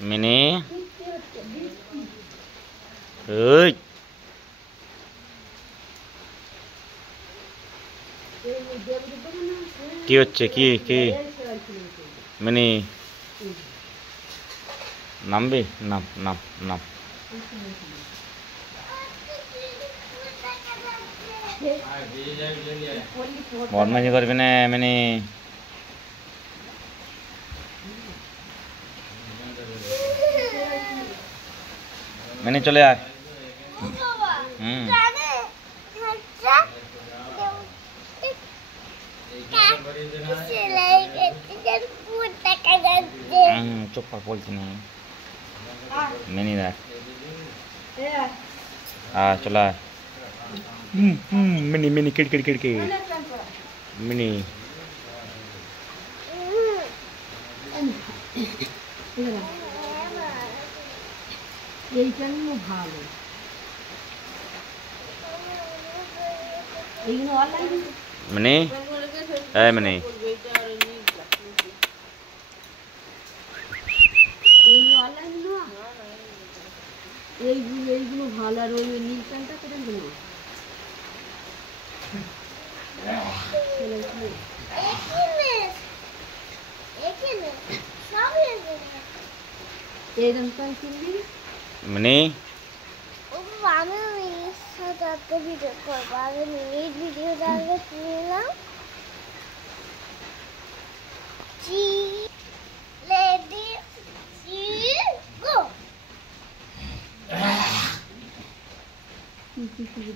mini ওই কি হচ্ছে কি কি মিনি নামবি নাম নাম নাম বদমাইশি করবি না মিনি মিনি চলে আয় চুপ কর বলছি না মিনি দেখ চলে আয় মিনি মিনি কিড় কিড় কিড় কিড় মিনি ভালো মিনি মিনি এইগুলো ভালো আর ওই নীল প্যান্টটা করে দিল মিনি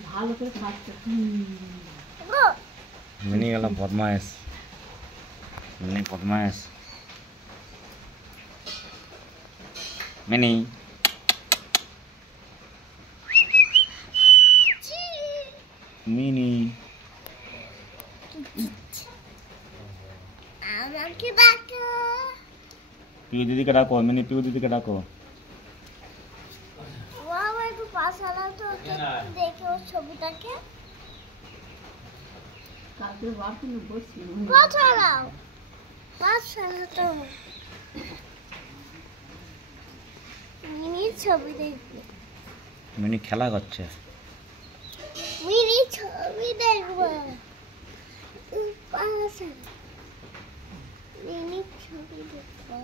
ভালো করে খাচ্ছে মিনি গেলাম বদমাইশ মিনি বদমাইশ মিনি মিনি আমাকে ডাকো পিউ দিদিকে ডাকো মিনি পিউ দিদিকে ডাকো বাবা একটু পাশ আলাও তো দেখে ওর ছবিটাকে কালকে বাড়িতে বসছি পাশ আলাও তো মিনির ছবি দেখবে মিনি খেলা করছে মিনি ছবি দেখবে পাশ মিনি ছবি দেখবে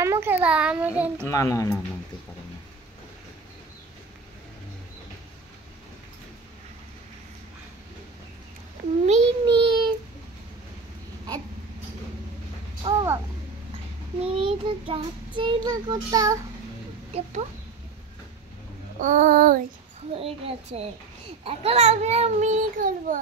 আমাকে দাও আমাকে না না না না তুই পারো না মিনি ও বাবা মিনি তো যাচ্ছেই না কোথাও দেখো ওই হয়ে গেছে এখন আমি মিনি করবো